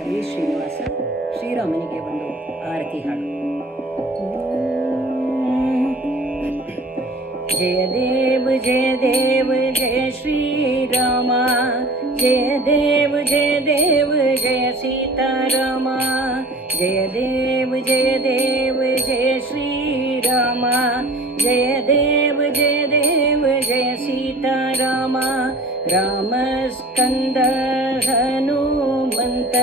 ಹರೇ ಶ್ರೀನಿವಾಸ ಶ್ರೀರಾಮನಿಗೆ ಒಂದು ಆರತಿ ಹಾಡು. ಜಯ ದೇವ ಜಯ ದೇವ ಜಯ ಶ್ರೀರಾಮ, ಜಯ ದೇವ ಜಯ ದೇವ ಜಯ ಸೀತಾರಾಮ, ಜಯ ದೇವ ಜಯ ದೇವ ಜಯ ಶ್ರೀರಾಮ, ಜಯ ದೇವ ಜಯ ದೇವ ಜಯ ಸೀತಾರಾಮ. ರಾಮ ಸ್ಕಂದ ಹನುಮಂತ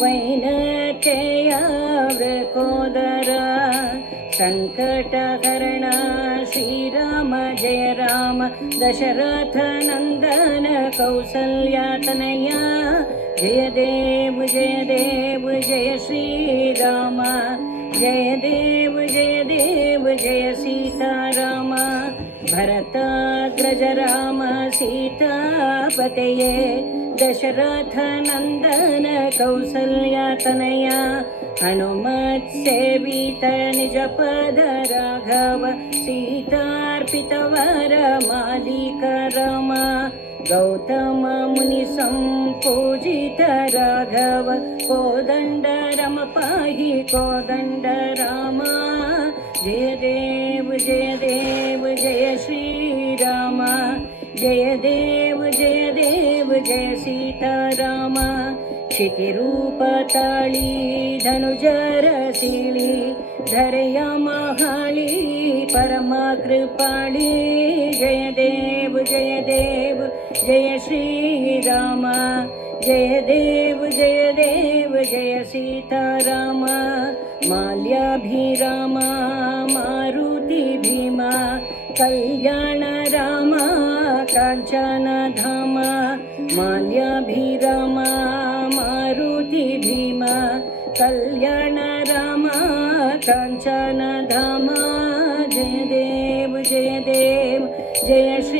ವೈನತೆಯ ವೃಕೋದರ, ಸಂಕಟಹರಣ ಶ್ರೀರಾಮ ಜಯ ರಾಮ, ದಶರಥ ನಂದನ ಕೌಸಲ್ಯಾತನಯ. ಜಯ ದೇವ ಜಯ ದೇವ ಜಯ ಶ್ರೀರಾಮ, ಜಯ ದೇವ ಜಯ ದೇವ ಜಯ ಸೀತಾರಾಮ. ಭರತಾಗ್ರಜ ರಾಮ ಸೀತಾಪತೆಯೇ, ದಶರಥ ನಂದನ ಕೌಸಲ್ಯಾತನಯ. ಹನುಮತ್ ಸೇವಿತ ನಿಜ ಪದ ರಾಘವ, ಸೀತಾರ್ಪಿತವರ ಮಾಲಿಕ ರಾಮ. ಗೌತಮ ಮುನಿ ಸಂಪೂಜಿತ ರಾಘವ, ಕೋದಂಡ ರಮ ಪಾಹಿ ಕೋದಂಡ ರಾಮ. ಜಯ ದೇವ ಜಯ ದೇವ ಜಯ ಶ್ರೀರಾಮ, ಜಯ ದೇವ ಜಯ ದೇವ ಜಯ ಸೀತಾರಾಮ. ಕ್ಷಿತಿರೂಪ ತಾಳಿ ಧನುಜರ ಸೀಳಿ, ಧರೆಯ ಮಹಾಳಿ ಪರಮ ಕೃಪಾಳಿ. ಜಯ ದೇವ ಜಯ ದೇವ ಜಯ ಶ್ರೀರಾಮ, ಜಯ ದೇವ ಜಯ ದೇವ ಜಯ ಸೀತಾರಾಮ. ಮಾಲ್ಯಾಭಿರಾಮ ಮಾರುತಿ ಭೀಮ, ಕಲ್ಯಾಣ ರಾಮ ಕಾಂಚನ ಧಾಮ. ಮಾಲ್ಯಾಭಿರಾಮ ಮಾರುತಿ ಭೀಮ, ಕಲ್ಯಾಣ ರಾಮ ಕಾಂಚನ ಧಾಮ. ಜಯ ದೇವ ಜಯ ದೇವ ಜಯ ಶ್ರೀ